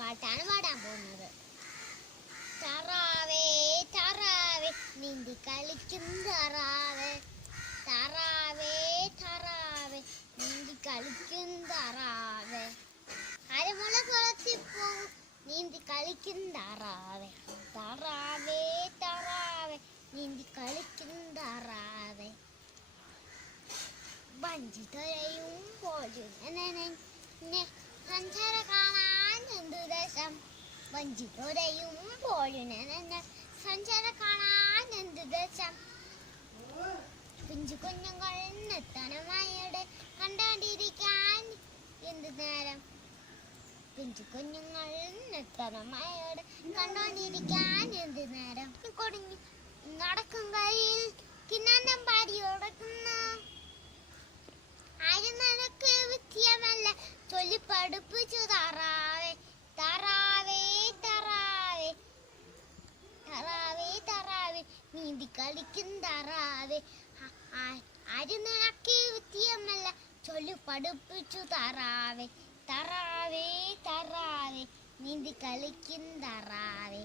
പാട്ടാണ് പാടാൻ പോകുന്നത്. തറാവേ തറാവേ നീന്തി കളിക്കും തറാവേ. തറാവേ തറാവേ നീന്തി കളിക്കും തറാവേ. അരമുള കുളത്തിൽ പോകും നീന്തി കളിക്കും താറാവേ. താറാവേ താറാവേ നീന്തി കളിക്കും താറാവേ. വഞ്ചി തുഴയും പോലും സഞ്ചാര കാണാൻ വഞ്ചി തുഴയും പോലും സഞ്ചാര കാണാൻ എന്തു ദേശം? കുഞ്ചു കുഞ്ഞുങ്ങൾ നെത്തനമായോടെ കണ്ടാണ്ടിരിക്കാൻ എന്തു നേരം? പിഞ്ചു കുഞ്ഞുങ്ങൾ നെത്തനമായോടെ കണ്ടോണ്ടിരിക്കാൻ എന്തു നേരം? കൊടിഞ്ഞു നടക്കും കയ്യിൽ കിന്നാനം പാടി ഉടക്കുന്നു ആരും നിനക്ക് വിദ്യമല്ല ചൊല്ലി പഠിപ്പിച്ചു താറാവേ താറാവേ താറാവേ താറാവേ താറാവേ നീന്തി കളിക്കും താറാവേ. ആരും ചൊല്ലി പഠിപ്പിച്ചു താറാവേ. താറാവേ താറാവേ നീന്തി കളിക്കും താറാവേ.